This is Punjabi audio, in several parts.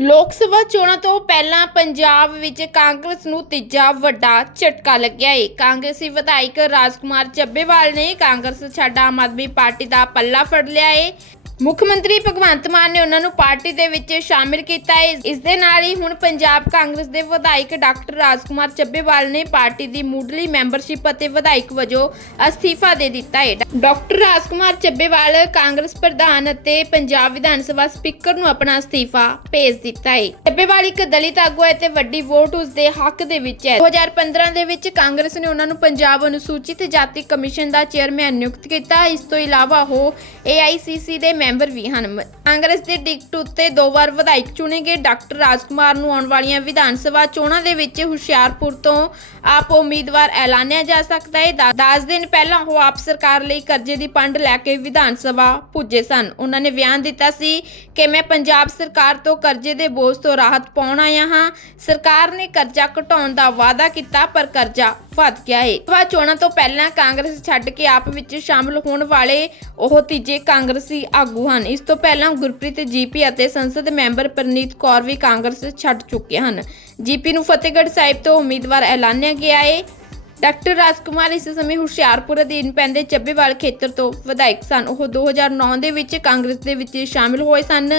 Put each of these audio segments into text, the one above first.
ਲੋਕ ਸਭਾ ਚੋਣਾਂ ਤੋਂ ਪਹਿਲਾਂ ਪੰਜਾਬ ਵਿੱਚ ਕਾਂਗਰਸ ਨੂੰ ਤੀਜਾ ਵੱਡਾ ਝਟਕਾ ਲੱਗਿਆ ਹੈ ਕਾਂਗਰਸੀ ਵਿਧਾਇਕ ਰਾਜਕੁਮਾਰ ਚੱਬੇਵਾਲ ਨੇ ਕਾਂਗਰਸ ਛੱਡ ਆਮ ਆਦਮੀ ਪਾਰਟੀ ਦਾ ਪੱਲਾ ਫੜ ਲਿਆ ਹੈ ਮੁੱਖ ਮੰਤਰੀ ਭਗਵੰਤ ਮਾਨ ਨੇ ਉਹਨਾਂ ਨੂੰ ਪਾਰਟੀ ਦੇ ਵਿੱਚ ਸ਼ਾਮਿਲ ਕੀਤਾ ਹੈ। ਇਸ ਦੇ ਨਾਲ ਹੀ ਹੁਣ ਪੰਜਾਬ ਕਾਂਗਰਸ ਦੇ ਵਿਧਾਇਕ ਡਾਕਟਰ ਰਾਜਕੁਮਾਰ ਚੱਬੇਵਾਲ ਨੇ ਪਾਰਟੀ ਦੀ ਮੁੱਢਲੀ ਮੈਂਬਰਸ਼ਿਪ ਅਤੇ ਵਿਧਾਇਕ ਵਜੋਂ ਅਸਤੀਫਾ ਦੇ ਦਿੱਤਾ ਹੈ। ਡਾਕਟਰ ਰਾਜਕੁਮਾਰ ਚੱਬੇਵਾਲ ਕਾਂਗਰਸ ਪ੍ਰਧਾਨ ਅਤੇ ਪੰਜਾਬ ਵਿਧਾਨ ਸਭਾ ਸਪੀਕਰ ਨੂੰ ਆਪਣਾ ਅਸਤੀਫਾ ਭੇਜ ਦਿੱਤਾ ਹੈ। ਚੱਬੇਵਾਲ ਇੱਕ ਦਲਿਤ ਆਗੂ ਹੈ ਤੇ ਵੱਡੀ ਵੋਟ ਉਸ ਦੇ ਹੱਕ ਦੇ ਵਿੱਚ ਹੈ। 2015 ਦੇ ਵਿੱਚ ਕਾਂਗਰਸ ਨੇ ਉਹਨਾਂ ਨੂੰ ਪੰਜਾਬ ਅਨੁਸੂਚਿਤ ਜਾਤੀ ਕਮਿਸ਼ਨ ਦਾ ਚੇਅਰਮੈਨ ਨਿਯੁਕਤ ਕੀਤਾ। ਇਸ ਤੋਂ ਇਲਾਵਾ ਉਹ AICC ਦੇ ਮੈਂਬਰ ਵੀ ਹਨ। ਕਾਂਗਰਸ ਦੇ ਟਿਕਟ ਉੱਤੇ ਦੋ ਵਾਰ ਵਿਧਾਇਕ ਚੁਣੇ ਗਏ ਡਾਕਟਰ ਰਾਜਕੁਮਾਰ ਨੂੰ ਆਉਣ ਵਾਲੀਆਂ ਵਿਧਾਨ ਸਭਾ ਚੋਣਾਂ ਦੇ ਵਿੱਚ ਹੁਸ਼ਿਆਰਪੁਰ ਤੋਂ ਆਪ ਉਮੀਦਵਾਰ ਐਲਾਨਿਆ ਜਾ ਸਕਦਾ ਹੈ। 10 ਦਿਨ ਪਹਿਲਾਂ ਉਹ ਆਪ ਸਰਕਾਰ ਲਈ ਕਰਜ਼ੇ ਦੀ ਪੰਡ ਲੈ ਕੇ ਵਿਧਾਨ ਸਭਾ ਪੁੱਜੇ ਸਨ। ਉਹਨਾਂ ਨੇ ਬਿਆਨ ਦਿੱਤਾ ਸੀ ਕਿ ਮੈਂ ਪੰਜਾਬ ਸਰਕਾਰ ਤੋਂ ਕਰਜ਼ੇ ਦੇ ਬੋਝ ਤੋਂ ਰਾਹਤ ਪਾਉਣ ਆਇਆ ਹਾਂ। ਸਰਕਾਰ ਨੇ ਕਰਜ਼ਾ ਘਟਾਉਣ ਦਾ ਵਾਅਦਾ ਕੀਤਾ, ਪਰ ਕਰਜ਼ਾ ਵੱਧ ਗਿਆ ਹੈ ਸਭਾ ਚੋਣਾਂ ਤੋਂ ਪਹਿਲਾਂ ਕਾਂਗਰਸ ਛੱਡ ਕੇ ਆਪ ਵਿੱਚ ਸ਼ਾਮਲ ਹੋਣ ਵਾਲੇ ਉਹ ਤੀਜੇ ਕਾਂਗਰਸੀ ਆਗੂ ਹਨ। ਇਸ ਤੋਂ ਪਹਿਲਾਂ ਗੁਰਪ੍ਰੀਤ ਜੀਪੀ ਅਤੇ ਸੰਸਦ ਮੈਂਬਰ ਪ੍ਰਨੀਤ ਕੌਰ ਵੀ ਕਾਂਗਰਸ ਛੱਡ ਚੁੱਕੇ ਹਨ। ਜੀਪੀ ਨੂੰ ਫਤਿਹਗੜ੍ਹ ਸਾਹਿਬ ਤੋਂ ਉਮੀਦਵਾਰ ਐਲਾਨਿਆ ਗਿਆ ਹੈ ਡਾਕਟਰ ਰਾਜਕੁਮਾਰ ਇਸ ਸਮੇਂ ਹੁਸ਼ਿਆਰਪੁਰ ਅਧੀਨ ਪੈਂਦੇ ਚੱਬੇਵਾਲ ਖੇਤਰ ਤੋਂ ਵਿਧਾਇਕ ਸਨ। ਉਹ 2009 ਦੇ ਵਿੱਚ ਕਾਂਗਰਸ ਦੇ ਵਿੱਚ ਸ਼ਾਮਿਲ ਹੋਏ ਸਨ।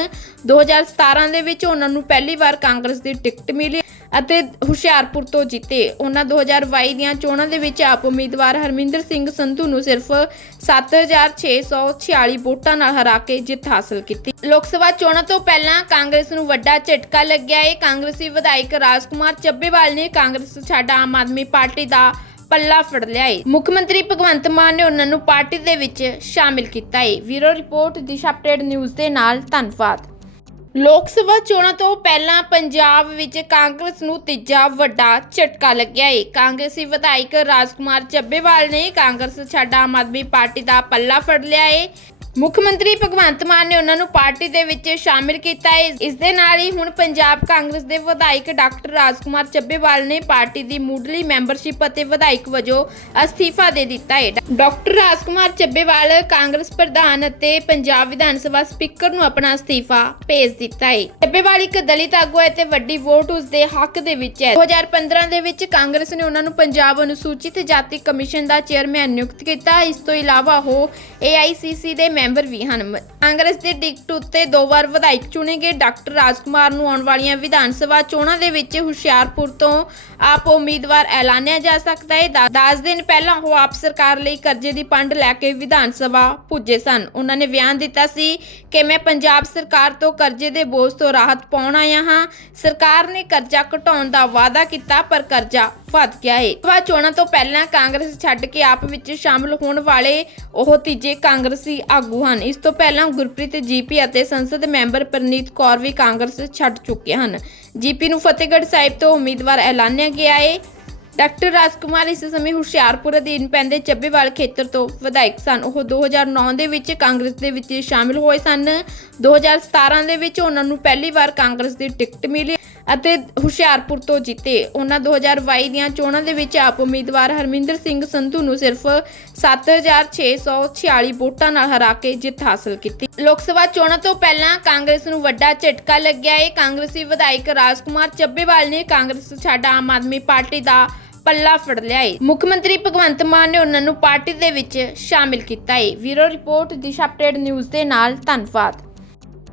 2017 ਦੇ ਵਿੱਚ ਉਹਨਾਂ ਨੂੰ ਪਹਿਲੀ ਵਾਰ ਕਾਂਗਰਸ ਦੀ ਟਿਕਟ ਮਿਲੀ। ਅਤੇ ਹੁਸ਼ਿਆਰਪੁਰ ਤੋਂ ਜਿੱਤੇ। ਉਹਨਾਂ 2022 ਦੀਆਂ ਚੋਣਾਂ ਦੇ ਵਿੱਚ ਆਪ ਉਮੀਦਵਾਰ ਹਰਮਿੰਦਰ ਸਿੰਘ ਸੰਧੂ ਨੂੰ ਸਿਰਫ 7646 ਵੋਟਾਂ ਨਾਲ ਹਰਾ ਕੇ ਜਿੱਤ ਹਾਸਲ ਕੀਤੀ। ਲੋਕ ਸਭਾ ਚੋਣਾਂ ਤੋਂ ਪਹਿਲਾਂ ਕਾਂਗਰਸ ਨੂੰ ਵੱਡਾ ਝਟਕਾ ਲੱਗਿਆ। ਹੈ ਕਾਂਗਰਸੀ ਵਿਧਾਇਕ ਰਾਜਕੁਮਾਰ ਚੱਬੇਵਾਲ ਨੇ ਕਾਂਗਰਸ ਛੱਡ ਆਮ ਆਦਮੀ ਪਾਰਟੀ ਦਾ ਪੱਲਾ ਫੜ ਲਿਆ ਹੈ ਮੁੱਖ ਮੰਤਰੀ ਭਗਵੰਤ ਮਾਨ ਨੇ ਉਹਨਾਂ ਨੂੰ ਪਾਰਟੀ ਦੇ ਵਿੱਚ ਸ਼ਾਮਿਲ ਕੀਤਾ ਹੈ ਵੀਰੋ ਰਿਪੋਰਟ, ਦਿਸ਼ਾ ਅਪਡੇਟ ਨਿਊਜ਼ ਦੇ ਨਾਲ ਧੰਨਵਾਦ। ਲੋਕ ਸਭਾ ਚੋਣਾਂ ਤੋਂ ਪਹਿਲਾਂ ਪੰਜਾਬ ਵਿੱਚ ਕਾਂਗਰਸ ਨੂੰ ਤੀਜਾ ਵੱਡਾ ਝਟਕਾ ਲੱਗਿਆ ਹੈ ਕਾਂਗਰਸੀ ਵਿਧਾਇਕ ਰਾਜਕੁਮਾਰ ਚੱਬੇਵਾਲ ਨੇ ਕਾਂਗਰਸ ਛੱਡ ਆਮ ਆਦਮੀ ਪਾਰਟੀ ਦਾ ਪੱਲਾ ਫੜ ਲਿਆ ਹੈ ਮੁੱਖ ਮੰਤਰੀ ਭਗਵੰਤ ਮਾਨ ਨੇ ਉਹਨਾਂ ਨੂੰ ਪਾਰਟੀ ਦੇ ਵਿੱਚ ਸ਼ਾਮਿਲ ਕੀਤਾ। ਹੈ ਇਸ ਦੇ ਨਾਲ ਹੀ ਹੁਣ ਪੰਜਾਬ ਕਾਂਗਰਸ ਦੇ ਵਿਧਾਇਕ ਡਾਕਟਰ ਰਾਜਕੁਮਾਰ ਚੱਬੇਵਾਲ ਨੇ ਪਾਰਟੀ ਦੀ ਮੁੱਢਲੀ ਮੈਂਬਰਸ਼ਿਪ ਅਤੇ ਵਿਧਾਇਕ ਵਜੋਂ ਅਸਤੀਫਾ ਦੇ ਦਿੱਤਾ ਹੈ। ਡਾਕਟਰ ਰਾਜਕੁਮਾਰ ਚੱਬੇਵਾਲ ਕਾਂਗਰਸ ਪ੍ਰਧਾਨ ਅਤੇ ਪੰਜਾਬ ਵਿਧਾਨ ਸਭਾ ਸਪੀਕਰ ਨੂੰ ਆਪਣਾ ਅਸਤੀਫਾ ਭੇਜ ਦਿੱਤਾ ਹੈ। ਚੱਬੇਵਾਲ ਇੱਕ ਦਲਿਤ ਆਗੂ ਹੈ ਤੇ ਵੱਡੀ ਵੋਟ ਉਸ ਦੇ ਹੱਕ ਦੇ ਵਿੱਚ ਹੈ। 2015 ਦੇ ਵਿੱਚ ਕਾਂਗਰਸ ਨੇ ਉਹਨਾਂ ਨੂੰ ਪੰਜਾਬ ਅਨੁਸੂਚਿਤ ਜਾਤੀ ਕਮਿਸ਼ਨ ਦਾ ਚੇਅਰਮੈਨ ਨਿਯੁਕਤ ਕੀਤਾ। ਇਸ ਤੋਂ ਇਲਾਵਾ ਉਹ AICC ਦੇ ਮੈਂਬਰ ਵੀ ਹਨ। ਕਾਂਗਰਸ ਦੇ ਟਿਕਟ ਉੱਤੇ ਦੋ ਵਾਰ ਵਿਧਾਇਕ ਚੁਣੇ ਗਏ ਡਾਕਟਰ ਰਾਜਕੁਮਾਰ ਨੂੰ ਆਉਣ ਵਾਲੀਆਂ ਵਿਧਾਨ ਸਭਾ ਚੋਣਾਂ ਦੇ ਵਿੱਚ ਹੁਸ਼ਿਆਰਪੁਰ ਤੋਂ ਆਪ ਉਮੀਦਵਾਰ ਐਲਾਨਿਆ ਜਾ ਸਕਦਾ ਹੈ। 10 ਦਿਨ ਪਹਿਲਾਂ ਉਹ ਆਪ ਸਰਕਾਰ ਲਈ ਕਰਜ਼ੇ ਦੀ ਪੰਡ ਲੈ ਕੇ ਵਿਧਾਨ ਸਭਾ ਪੁੱਜੇ ਸਨ। ਉਹਨਾਂ ਨੇ ਬਿਆਨ ਦਿੱਤਾ ਸੀ ਕਿ ਮੈਂ ਪੰਜਾਬ ਸਰਕਾਰ ਤੋਂ ਕਰਜ਼ੇ ਦੇ ਬੋਝ ਤੋਂ ਰਾਹਤ ਪਾਉਣ ਆਇਆ ਹਾਂ। ਸਰਕਾਰ ਨੇ ਕਰਜ਼ਾ ਘਟਾਉਣ ਦਾ ਵਾਅਦਾ ਕੀਤਾ, ਪਰ ਕਰਜ਼ਾ ਵੱਧ ਗਿਆ ਹੈ ਸਭਾ ਚੋਣਾਂ ਤੋਂ ਪਹਿਲਾਂ ਕਾਂਗਰਸ ਛੱਡ ਕੇ ਆਪ ਵਿੱਚ ਸ਼ਾਮਲ ਹੋਣ ਵਾਲੇ ਉਹ ਤੀਜੇ ਕਾਂਗਰਸੀ ਆਗੂ ਹਨ। ਇਸ ਤੋਂ ਪਹਿਲਾਂ ਗੁਰਪ੍ਰੀਤ, ਜੀਪੀ ਅਤੇ ਸੰਸਦ ਮੈਂਬਰ ਪ੍ਰਨੀਤ ਕੌਰ ਵੀ ਕਾਂਗਰਸ ਛੱਡ ਚੁੱਕੇ ਹਨ। ਜੀਪੀ ਨੂੰ ਫਤਿਹਗੜ੍ਹ ਸਾਹਿਬ ਤੋਂ ਉਮੀਦਵਾਰ ਐਲਾਨਿਆ ਗਿਆ ਹੈ ਡਾਕਟਰ ਰਾਜਕੁਮਾਰ ਇਸ ਸਮੇਂ ਹੁਸ਼ਿਆਰਪੁਰ ਅਧੀਨ ਪੈਂਦੇ ਚੱਬੇਵਾਲ ਖੇਤਰ ਤੋਂ ਵਿਧਾਇਕ ਸਨ। ਉਹ 2009 ਦੇ ਵਿੱਚ ਕਾਂਗਰਸ ਦੇ ਵਿੱਚ ਸ਼ਾਮਿਲ ਹੋਏ ਸਨ। 2017 ਦੇ ਵਿੱਚ ਉਹਨਾਂ ਨੂੰ ਪਹਿਲੀ ਵਾਰ ਕਾਂਗਰਸ ਦੀ ਟਿਕਟ ਮਿਲੀ। ਅਤੇ ਹੁਸ਼ਿਆਰਪੁਰ ਤੋਂ ਜਿੱਤੇ। ਉਹਨਾਂ 2022 ਦੀਆਂ ਚੋਣਾਂ ਦੇ ਵਿੱਚ ਆਪ ਉਮੀਦਵਾਰ ਹਰਮਿੰਦਰ ਸਿੰਘ ਸੰਧੂ ਨੂੰ ਸਿਰਫ 7646 ਵੋਟਾਂ ਨਾਲ ਹਰਾ ਕੇ ਜਿੱਤ ਹਾਸਲ ਕੀਤੀ। ਲੋਕ ਸਭਾ ਚੋਣਾਂ ਤੋਂ ਪਹਿਲਾਂ ਕਾਂਗਰਸ ਨੂੰ ਵੱਡਾ ਝਟਕਾ ਲੱਗਿਆ। ਹੈ ਕਾਂਗਰਸੀ ਵਿਧਾਇਕ ਰਾਜਕੁਮਾਰ ਚੱਬੇਵਾਲ ਨੇ ਕਾਂਗਰਸ ਛੱਡ ਆਮ ਆਦਮੀ ਪਾਰਟੀ ਦਾ ਪੱਲਾ ਫੜ ਲਿਆ ਹੈ ਮੁੱਖ ਮੰਤਰੀ ਭਗਵੰਤ ਮਾਨ ਨੇ ਉਹਨਾਂ ਨੂੰ ਪਾਰਟੀ ਦੇ ਵਿੱਚ ਸ਼ਾਮਿਲ ਕੀਤਾ ਹੈ ਵੀਰੋ ਰਿਪੋਰਟ, ਦਿਸ਼ਾ ਅਪਡੇਟ ਨਿਊਜ਼ ਦੇ ਨਾਲ ਧੰਨਵਾਦ।